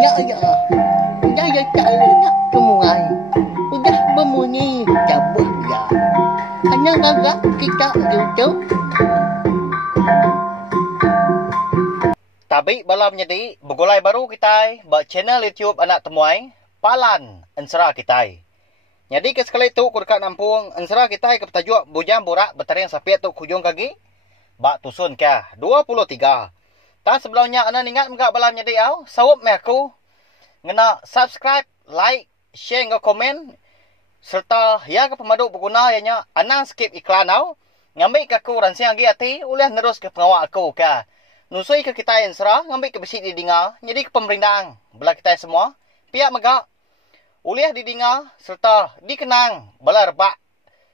Ya ya. Udah ya caranya semulai. Udah berbunyi cabut ya. Hanya gagak kita YouTube. Tabi balam jadi begulai baru kita ba channel YouTube anak temuai Palan Ensera kita. Jadi ke sekali tu kurka nampung Ensera kita ke petajuk bujang borak bertarian sapiat tu kujung kaki ba tusun ke 23. Tan sebelumnya ana ingat enggak balam jadi au sawap me aku ngena subscribe, like, share ngau komen serta ya ke pemadu berguna ianya ana skip iklan au ngambil ke aku ransiang gi ati uleh nerus ke pengawal aku ke nusui ke kita Ensera ngambil ke besi di dinga jadi ke pemerintah bela kita semua pihak megak ulih di dinga serta dikenang bela rebak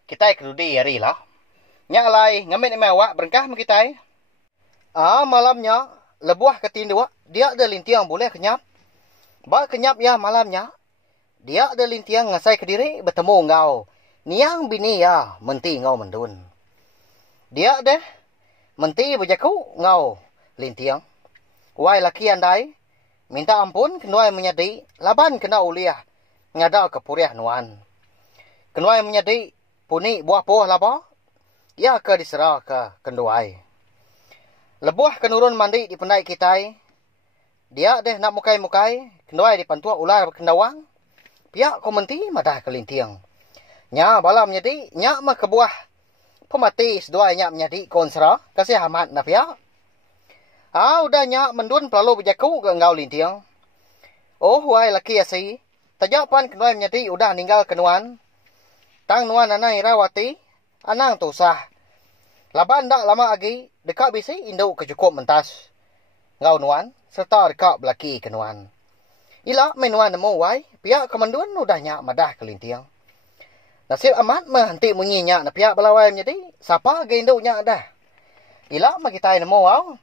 kita kedudi hari lah nya alai ngambil ni mewak berengkah kita malamnya lebuah ketindua dia ada lintiang boleh kenyap ba kenyap ya malamnya dia ada lintiang ngasai ke diri bertemu ngau niang bini ya menti ngau mendun dia deh menti berjaku ngau lintiang. Wai laki andai minta ampun kenuai menyadi laban kena uliah ngada ke puriah nuan. Kenuai menyadi puni buah poh laba ya ke diserah ke kenuai. Lebuah kenurun mandi di pendai kita. Dia deh nak mukai-mukai kenuai di pantua ular kendawang. Pihak komenti madah ke lintiang. Nya balam menyadi nya mah kebuah pemati sedua nya menyadi konsera kasih amat na pihak. Udah nyak mendun pelalu berjaku ke ngau lintiang. Oh, wai laki asi. Tajapan kenuai menyati udah ninggal kenuan. Tang nuan anang irawati. Anang tusah. Laban dak lama lagi. Dekat bisi induk kecukup mentas. Ngau nuan. Serta dekat belaki kenuan. Ila menuan nemu wai. Pihak kemendun udah nyak madah ke lintiang. Nasib amat menghenti munyi nyak na pihak belawai menyati. Siapa ge induk nyak dah. Ila kita nemu wau.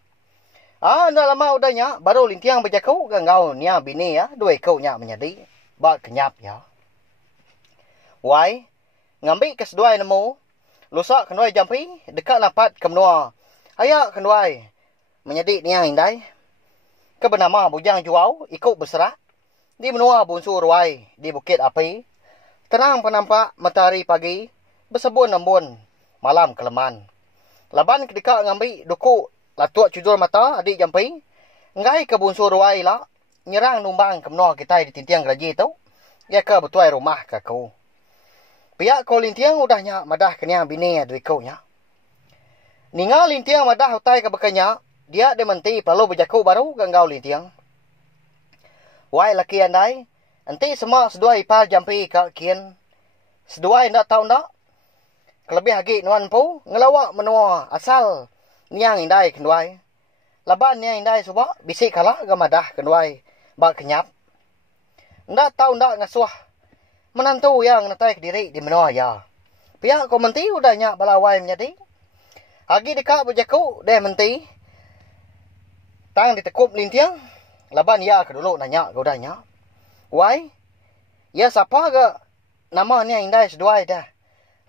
Nak lama udahnya baru lintiang berjakau ke ngau nia bini ya dua ekau nya menyadi ba kenyap ya. Wai ngambil ke seduai nemu lusak kenuai jampi dekat lapat ke menua. Ayak kenuai menyadi nia indai. Ke bernama bujang juau ikut berserak di menua bunsu ruai di bukit api. Terang penampak matahari pagi bersebun embun malam keleman. Laban kedekat ngambil duku latuak cudul mata adik jampi. Ngai ke bunsur ruai lah. Nyerang numbang ke menua kita di tintiang geraji tu. Ya ke betuai rumah ke kau. Pihak kau lintiang udahnya madah kena bini adui kau nya. Ningal lintiang madah utai ke bekanya. Dia dementi perlu berjaku baru ke ngau lintiang. Wai laki andai. Nanti semua sedua ipar jampi ke kian. Sedua ndak tahu ndak. Kelebih lagi nuan pu. Ngelawak menua asal. Niang indai kenuai. Laban niang indai subak bisik kalah gamadah kenuai ba kenyap. Ndak tahu ndak ngasuh. Menantu yang natai ke diri di menua ya. Pihak kau menti udah nyak balawai menyadi. Agi dekat berjaku deh menti. Tang ditekup lintiang. Laban ya ke dulu nanya ke udahnya. Wai. Ya siapa ke nama niang indai seduai dah.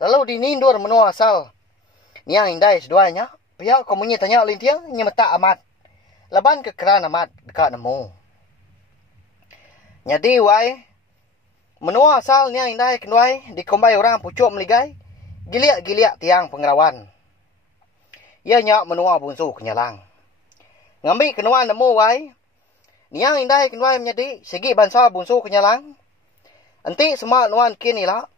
Lalu dinindur menua asal. Niang indai seduainya. Pihak komunyi tanya lintiang nyemetak amat. Laban ke keran amat dekat nemu. Jadi wai. Menua asal ni yang indai kenuai dikombai orang pucuk meligai. Giliak-giliak tiang pengerawan. Ia nyak menua bunsu kenyalang. Ngambil kenuan nemu wai. Ni yang indai kenuai menjadi segi bangsa bunsu kenyalang. Enti semua nuan kini lah.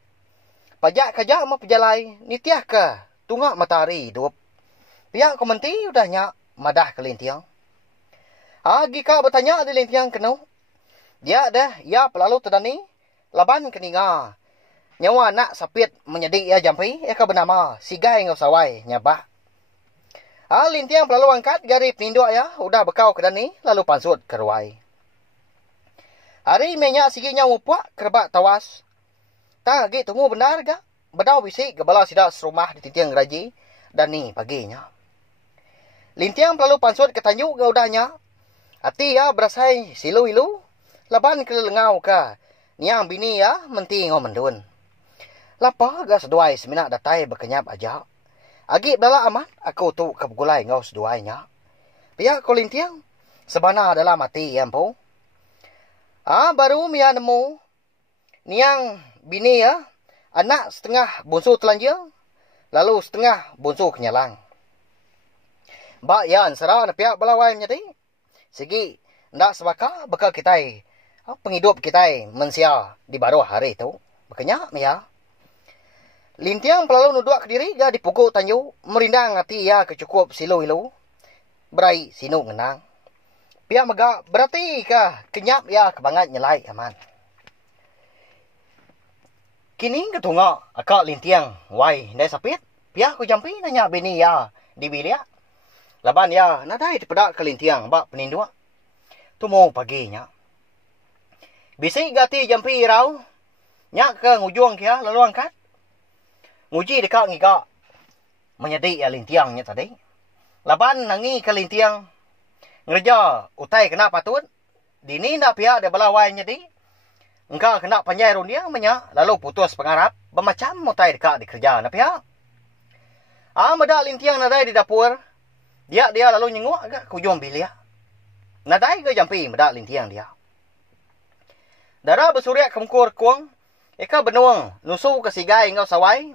Pajak-kajak mah pejalai. Nitiah ke tunggak matahari hidup. Pihak komenti udah nyak madah ke lintiang. Gika bertanya di lintiang kenu. Dia dah ya pelalu terdani. Laban keninga. Nyawa nak sapit menyedi ya jampi. Eka bernama Sigai Ngosawai nyabah. Lintiang pelalu angkat gari peninduk ya. Udah bekau ke dani lalu pansut ke ruai. Hari menyak siginya mupuak kerebak tawas. Tak lagi tunggu benar ga. Bedau bisik gebala sidak serumah di tintiang geraji. Dan ni paginya. Lintiang pelalu pansut ke tanjuk ke udahnya. Hati ya berasai silu-ilu. Laban ke lengau ka. Niang bini ya menti ngau mendun. Lapa ga seduai seminak datai berkenyap aja. Agi bela aman aku tu kebgulai ngau seduainya. Pihak ko lintiang. Sebana dalam mati ya empu. Baru Mia nemu niang bini ya, anak setengah bungsu telanjang, lalu setengah bungsu kenyalang. Mbak yan serah na pihak balawai menjadi. Segi ndak sebaka bakal kita penghidup kita mensia di baru hari itu. Makanya Mia. Lintiang pelalu nuduk ke diri dia dipukul tanju, merindang hati ya kecukup silu-ilu. Berai sinu ngenang. Pihak megak berarti kah kenyap ya kebangat nyelai aman. Kini ketunga akak lintiang wai ndai sapit. Pihak ku jampi nanya bini ya di bilik. Laban ya nadai dipedak ke lintiang bak penindua. Tumo paginya. Bisik gati jampi rau. Nyak ke ngujung kia lalu angkat. Nguji dekat ngigak. Menyedi ya lintiangnya tadi. Laban nangi ke lintiang. Ngerja utai kena patut. Dini nak pihak dia balawai nyedi. Engkau kena panjai rundia menya. Lalu putus pengarap. Bermacam utai dekat dikerja na pihak. Medak lintiang nadai di dapur. Dia lalu nyenguk agak ke ujung bilik. Nadai ke jampi medak lintiang dia. Darah bersuria kemkur kuang. Eka benuang nusu ke sigai ngau sawai.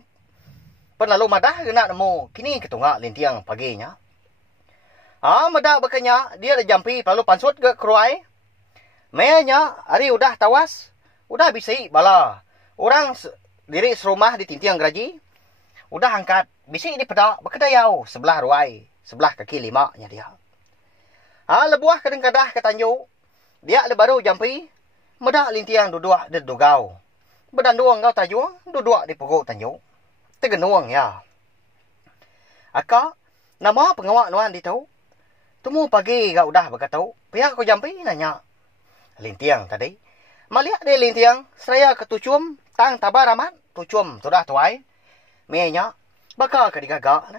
Penalu madah kena nemu. Kini ketunggak lintiang paginya. Medak berkenya. Dia ada jampi lalu pansut ke keruai. Mayanya hari udah tawas. Udah bisi bala. Orang diri serumah di tintiang geraji. Udah angkat. Bisi di pedak berkedayau. Sebelah ruai. Sebelah kaki lima nya dia. Lebuah kadang-kadang ke tanju. Dia ada baru jampi. Medak lintiang duduk di dugau. Berdanduang kau tajuang. Duduk di pokok tanju. Tegenuang ya. Akak. Nama pengawak nuan ditau. Temu pagi kau udah berkatau. Pihak kau jampi nanya. Lintiang tadi. Maliak dia lintiang. Seraya ketucum. Tang tabar amat. Tucum sudah tuai. Menya. Bakal ke digagak.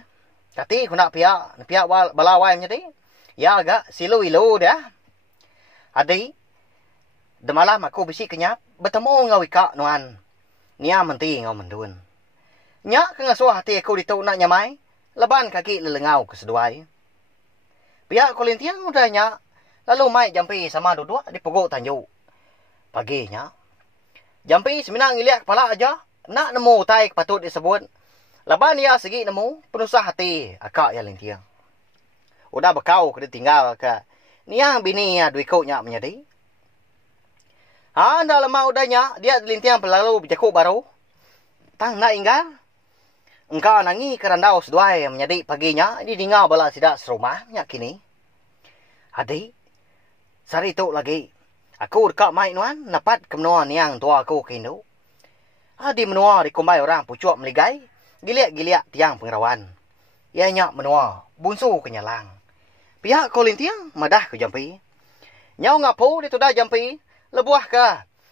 Kati aku nak pihak. Pihak balawai menjadi. Ya agak silu-ilu dia. Adi. Demalam aku bisi kenyap. Bertemu ngau ikak nuan. Nia menti ngau mendun. Nyak kengasuh hati aku ditau nak nyamai. Leban kaki lelengau keseduai. Pihak kulintiang udah nyak. Lalu mai jampi sama duduk di pokok tanju. Paginya. Jampi seminang iliak kepala aja. Nak nemu utai patut disebut. Leban ia segi nemu. Penusah hati akak ya lintiang. Udah bekau kena tinggal ke. Niang bini ya duit kau nyak menjadi. Anda lemah udah nyak. Dia lintiang pelalu berjakuk baru. Tang nak inggar. Engkau nangi kerandau seduai menjadi paginya. Ini dengar bala sidak serumah nyak kini. Adik. Sari itu lagi. Aku dekat mai nuan. Napat ke menua niang tua aku ke Indo. Di menua dikumbai orang pucuk meligai. Giliak-giliak tiang pengerawan. Ia nyak menua. Bunsu kenyalang. Pihak ko lintiang. Madah ke jampi. Nyau ngapu di tudah jampi. Lebuah ke.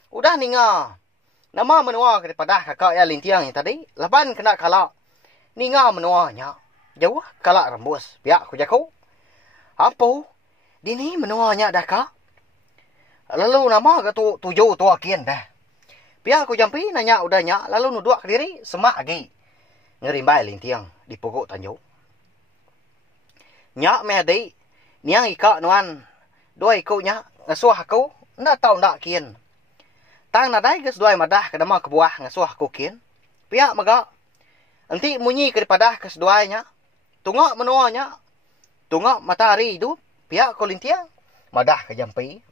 Udah ninga. Nama menua daripada kakak ya lintiang yang tadi. Laban kena kalak. Ninga menuanya. Jauh kalak rembus. Pihak ku jaku. Apa? Dini menuanya dah kak. Lalu nama ke tujuh tua kian dah. Pihak ku jampi nanya udahnya. Lalu nuduk ke diri. Semak lagi. Ngerimbai lintiang. Di pokok tanjuk. Nyak mehadi. Niang ikak nuan. Dua ikutnya. Ngasuh aku. Ndak tahu ndak kian. Tang nadai ke seduai madah ke nama kebuah ngasuh aku kian. Pihak megak. Nanti munyi daripada keseduainya. Tungak menuanya. Tungak matahari hidup. Pihak kulintiang. Madah ke jampi.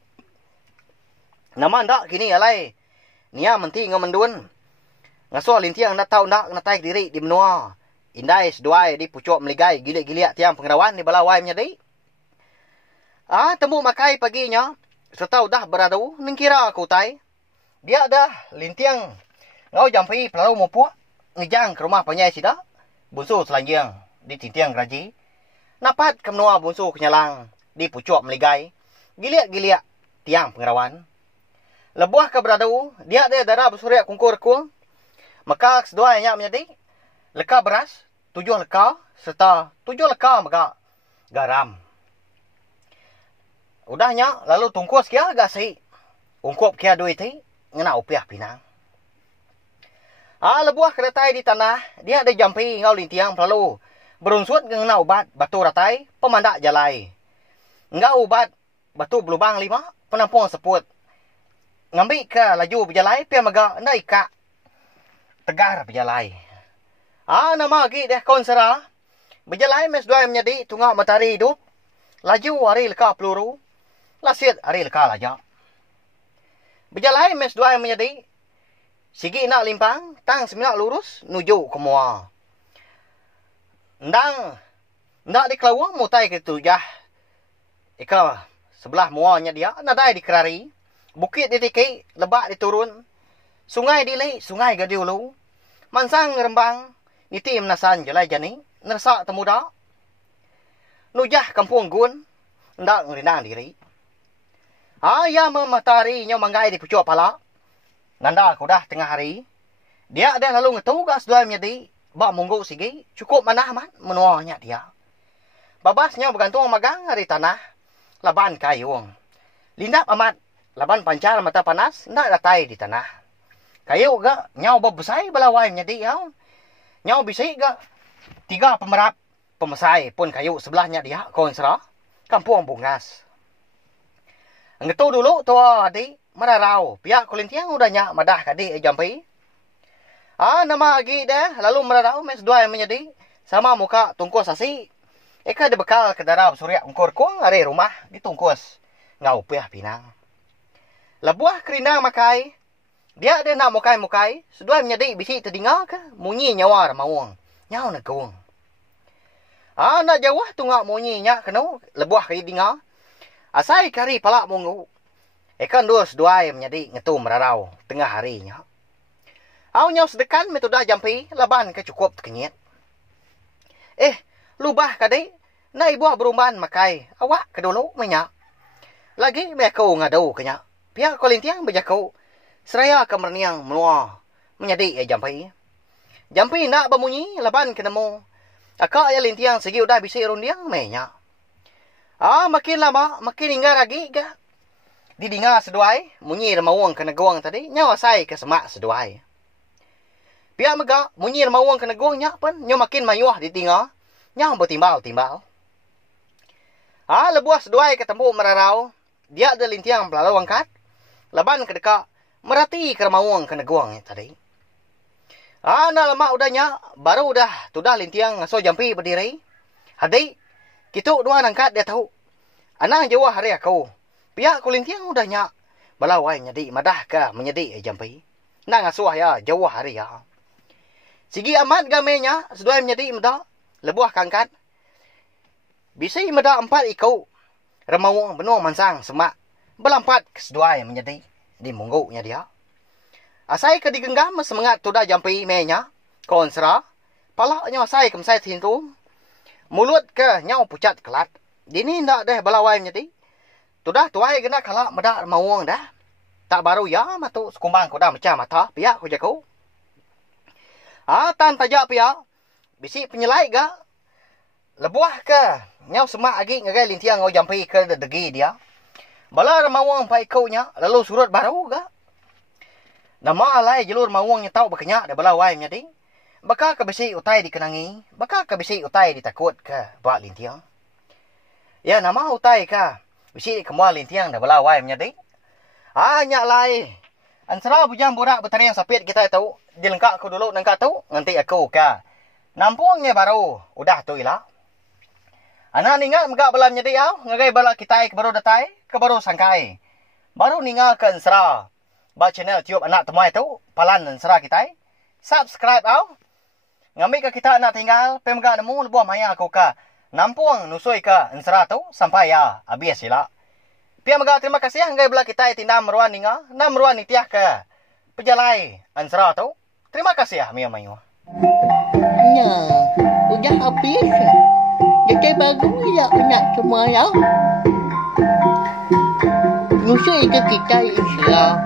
Nama ndak kini alai. Nia menti ngamendun. Ngasuh lintiang ndak tahu ndak natai diri di menua. Indai seduai di pucuk meligai. Gilik-gilik tiang pengerawan di balawai menjadi. Temu makai paginya. Serta udah beradu. Nengkira aku tai. Dia dah lintiang. Ngau jampi pelalu mupuk. Ngejang ke rumah penyai sida. Bunsu selanjang. Di tintiang geraji. Napat ke menua bunsu kenyalang. Di pucuk meligai. Giliak-giliak tiang pengerawan. Lebuah ke beradu. Dia ada darah bersuria kungkur kuang. Maka keseduanya menjadi. Leka beras. 7 leka. Serta 7 leka maka garam. Udahnya. Lalu tungkus kia agak si. Ungkup kia duit ti. Ngena upiah pinang. Lebuah keretai di tanah. Dia ada jampi ngau lintiang pelalu. Berunsut ngena ubat batu ratai. Pemandak jalai. Enggak ubat batu berlubang 5 penampung seput. Ngambil ke laju berjalai pia maga naik ka tegar berjalai. Nama lagi deh konsera. Berjalai mes dua menjadi tungak matahari hidup. Laju hari leka peluru. Lasit hari leka lajak. Berjalai mes dua menjadi sigi nak limpang, tang seminak lurus nuju ke mua. Ndak di kelawang mutai ke tujah. Ika sebelah muanya dia nadai di kerari. Bukit di tiki, lebak diturun. Sungai dilai, sungai gadi ulu. Mansang rembang, niti menasan jelai jani, nersak temuda. Nujah kampung gun, ndak ngerindang diri. Ya matahari nyo manggai di pucuk pala. Nanda kudah tengah hari. Dia ada lalu ngetugas dua menjadi. Bak munggu sigi, cukup manah man menuanya dia. Babasnya bergantung magang hari tanah. Laban kayung. Lindap amat. Laban pancar mata panas, ndak datai di tanah. Kayu ga, nyau babesai balawai menjadi yau. Nyau bisai ga, 3 pemerap, pemesai pun kayu sebelahnya dia, konsera, kampung bungas. Ngetu dulu tua adik, merarau, pihak kulintiang udahnya madah kadi jampi. Nama lagi deh, lalu merarau mes dua yang menjadi, sama muka tungkus asi. Eka dibekal ke darab surya ungkur kuang are rumah, ditungkus. Ngau piah pinang. Labuah kerindang makai. Dia ada nak mukai-mukai. Sedua menjadi bisi terdengar ke? Munyi nyawa ramawang. Nyau nak kawang. Nak jauh tungak munyi nyak kena. Lebuah kaya dengar. Asai kari palak munggu. Ikan dua menjadi ngetu merarau. Tengah harinya. Nyau sedekan metoda jampi. Laban ke cukup kenyit. Lubah kadai. Nai buah berumban makai. Awak kedulu minyak. Lagi mereka ngadu kenyak. Pihak kulintiang berjakau. Seraya kemerniang menua. Menjadi jampi. Jampi nak berbunyi. Laban kenemu. Akak ya lintiang segi udah bisa rundiang menyak. Makin lama. Makin hingga lagi ke. Didingar seduai. Munyi remawang kena guang tadi. Nyawa saya ke semak seduai. Pihak mega. Munyi remawang kena guang nyak pun. Nyawa makin mayuah ditinggal. Nyawa bertimbal-timbal. Lebuah seduai ketemu merarau. Dia ada lintiang pelalau angkat. Laban ke dekat. Merati keramawang kena guang tadi. Nak lama udahnya. Baru udah. Tudah lintiang ngaso jampi berdiri. Hadik. Kitu dua angkat dia tahu. Anang jawah hari aku. Pihak kulintiang udahnya. Balawai nyadi. Madah ke menyedi jampi. Nak ngasuh ya. Jawah hari ya. Sigi amat gamenya. Sedua menyedi medak. Lebuah kangkat. Bisa medak 4 ikau. Remawang benuang mansang semak. Belampat kesedua yang menjadi. Di munggunya dia. Asai ke digenggam semangat tudah jampi menya. Konsera. Palaknya asai kemsai tintu. Mulut ke nyau pucat kelat. Dini ndak deh balawai menjadi. Tudah tuai kena kalak medak remawang dah. Tak baru ya matu sekumbang kuda macam mata. Pihak ku jaku. Tan tajak pihak. Bisi penyelai ga. Lebuah ke. Nyau semak lagi ngagai lintiang ngau jampi ke degi dia. Bala remawang pai kaunya lalu surut baru ga. Nama alai jalur mawangnya tahu berkenyak da bala wai nyadi. Baka ke bisi utai dikenangi, baka ke bisi utai ditakut ke buat lintiang. Ya nama utai ka. Bisi kemua lintiang da bala wai nyadi. Nyak lai. Ansara bujang burak bertariang sapit kita tahu. Dilengkak aku dulu nangka tahu nanti aku ka. Nampungnya baru udah tu ilah. Anak ningat megak balam nyadi au, ngagai bala kitai ke baru datai, ke baru sangkai. Baru ningat ke Ensra. Ba channel tiup anak temai tu, palan Ensra kitai. Subscribe au. Ngambil ke kita anak tinggal, pe megak nemu lebuah maya aku ka. Nampung nusui ke Ensra tu sampai ya habis sila. Pia megak terima kasih ngagai bala kitai tinam meruan ningat, nam meruan nitiah ke pejalai Ensra tu. Terima kasih ya Mia Mayu. Udah habis. Jadi baru ya nak semua ya. Nusui ke kita insya.